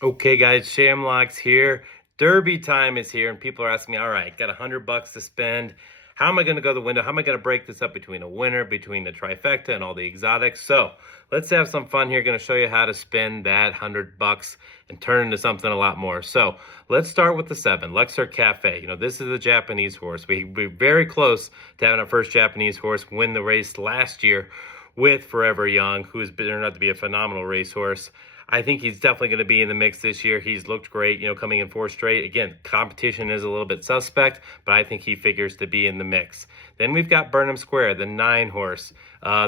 Okay, guys, Sham Locks here. Derby time is here, and people are asking me, all right, got $100 to spend. How am I going to go to the window? How am I going to break this up between a winner, between the trifecta, and all the exotics? So let's have some fun here. Going to show you how to spend that $100 and turn into something a lot more. So let's start with the 7, Luxor Cafe. This is a Japanese horse. We're very close to having our first Japanese horse win the race last year with Forever Young, who's turned out to be a phenomenal racehorse. I think he's definitely going to be in the mix this year. He's looked great, coming in 4 straight. Again, competition is a little bit suspect, but I think he figures to be in the mix. Then we've got Burnham Square, the 9 horse.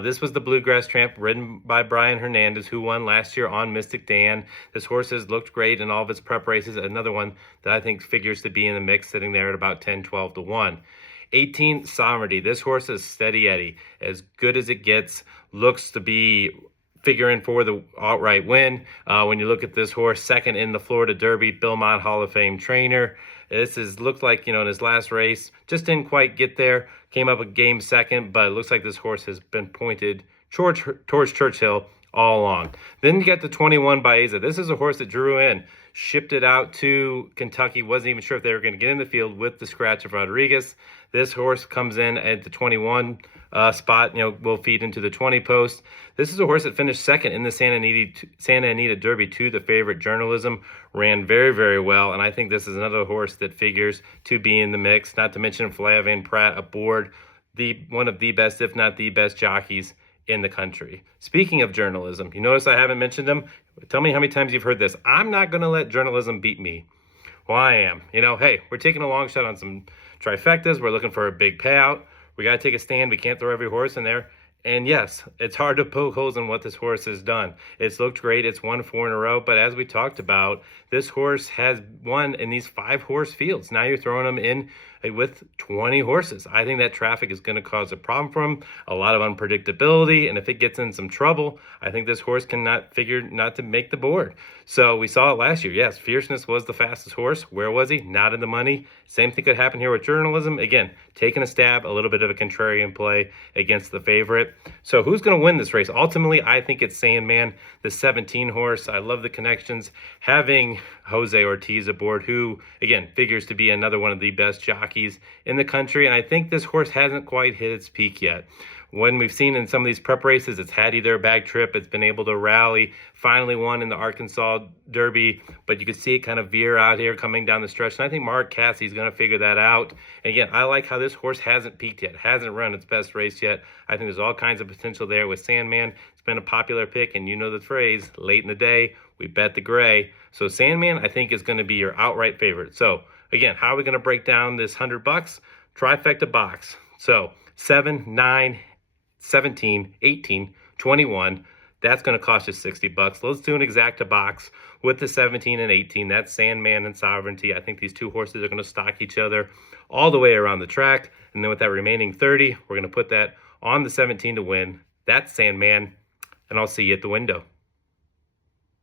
This was the Bluegrass Tramp ridden by Brian Hernandez, who won last year on Mystic Dan. This horse has looked great in all of its prep races. Another one that I think figures to be in the mix, sitting there at about 10, 12 to 1. 18, Sovereignty. This horse is steady Eddie, as good as it gets. Looks to be figuring for the outright win. When you look at this horse, second in the Florida Derby, Belmont Hall of Fame trainer. This has looked like, in his last race, just didn't quite get there. Came up a game second, but it looks like this horse has been pointed towards Churchill all along. Then you got the 21 Baeza. This is a horse that drew in, shipped it out to Kentucky, wasn't even sure if they were going to get in the field with the scratch of Rodriguez. This horse comes in at the 21 spot, will feed into the 20 post. This is a horse that finished second in the Santa Anita Derby to the favorite Journalism. Ran very, very well, and I think this is another horse that figures to be in the mix. Not to mention Flavien Prat aboard, one of the best, if not the best, jockeys in the country. Speaking of Journalism, you notice I haven't mentioned him? Tell me how many times you've heard this. I'm not going to let Journalism beat me. Well, I am. Hey, we're taking a long shot on some trifectas. We're looking for a big payout. We got to take a stand. We can't throw every horse in there. And yes, it's hard to poke holes in what this horse has done. It's looked great. It's won 4 in a row. But as we talked about, this horse has won in these 5-horse fields. Now you're throwing them in with 20 horses. I think that traffic is going to cause a problem for him, a lot of unpredictability. And if it gets in some trouble, I think this horse cannot figure not to make the board. So we saw it last year. Yes, Fierceness was the fastest horse. Where was he? Not in the money. Same thing could happen here with Journalism. Again, taking a stab, a little bit of a contrarian play against the favorite. So who's going to win this race? Ultimately, I think it's Sandman, the 17 horse. I love the connections. Having Jose Ortiz aboard, who, again, figures to be another one of the best jockeys in the country. And I think this horse hasn't quite hit its peak yet. When we've seen in some of these prep races, it's had either a bag trip, it's been able to rally, finally won in the Arkansas Derby, but you could see it kind of veer out here coming down the stretch. And I think Mark Cassie's going to figure that out. And again, I like how this horse hasn't peaked yet, hasn't run its best race yet. I think there's all kinds of potential there with Sandman. It's been a popular pick, and you know the phrase, late in the day, we bet the gray. So Sandman, I think, is going to be your outright favorite. So again, how are we going to break down this $100? Trifecta box. So 7, 9, 17, 18, 21. That's going to cost you $60. Let's do an exacta box with the 17 and 18. That's Sandman and Sovereignty. I think these 2 horses are going to stock each other all the way around the track. And then with that remaining 30, we're going to put that on the 17 to win. That's Sandman. And I'll see you at the window.